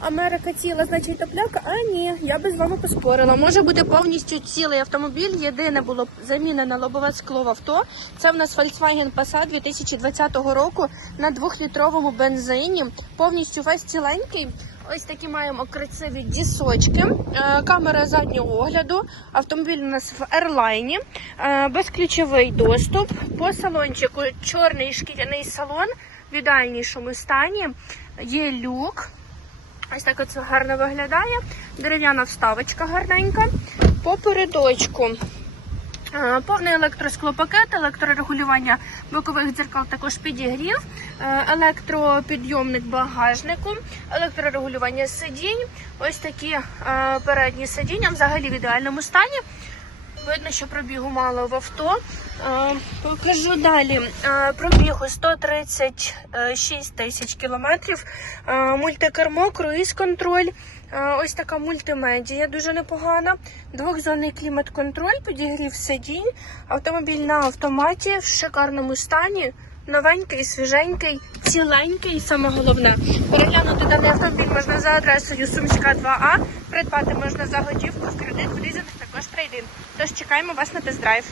Америка ціла, значить топляка. А ні, я би з вами поспорила. Може бути повністю цілий автомобіль. Єдине було б замінене лобове скло в авто. Це в нас Volkswagen Passat 2020 року на двохлітровому бензині. Повністю весь ціленький. Ось такі маємо красиві дісочки, Е, камера заднього огляду. Автомобіль у нас в ерлайні, безключовий доступ. По салончику чорний шкіряний салон в ідеальнішому стані. Є люк. Ось так оце гарно виглядає. Дерев'яна вставочка гарненька. По передочку. Е, Повний електросклопакет, електрорегулювання бокових дзеркал також підігрів, е, електропідйомник багажнику, електрорегулювання сидінь. Ось такі е, передні сидіння взагалі в ідеальному стані. Видно, що пробігу мало в авто. Е, Покажу далі. Е, Пробігу 136 тисяч кілометрів. Е, Мультикермо, круїз-контроль. Ось така мультимедія, дуже непогана. Двохзонний клімат-контроль, підігрів сидінь. Автомобіль на автоматі в шикарному стані. Новенький, свіженький, ціленький, саме головне. Переглянути даний автомобіль можна за адресою Сумська 2А. Придбати можна за готівку в кредит, в лізинг, також трейдин. Тож чекаємо вас на тест-драйв.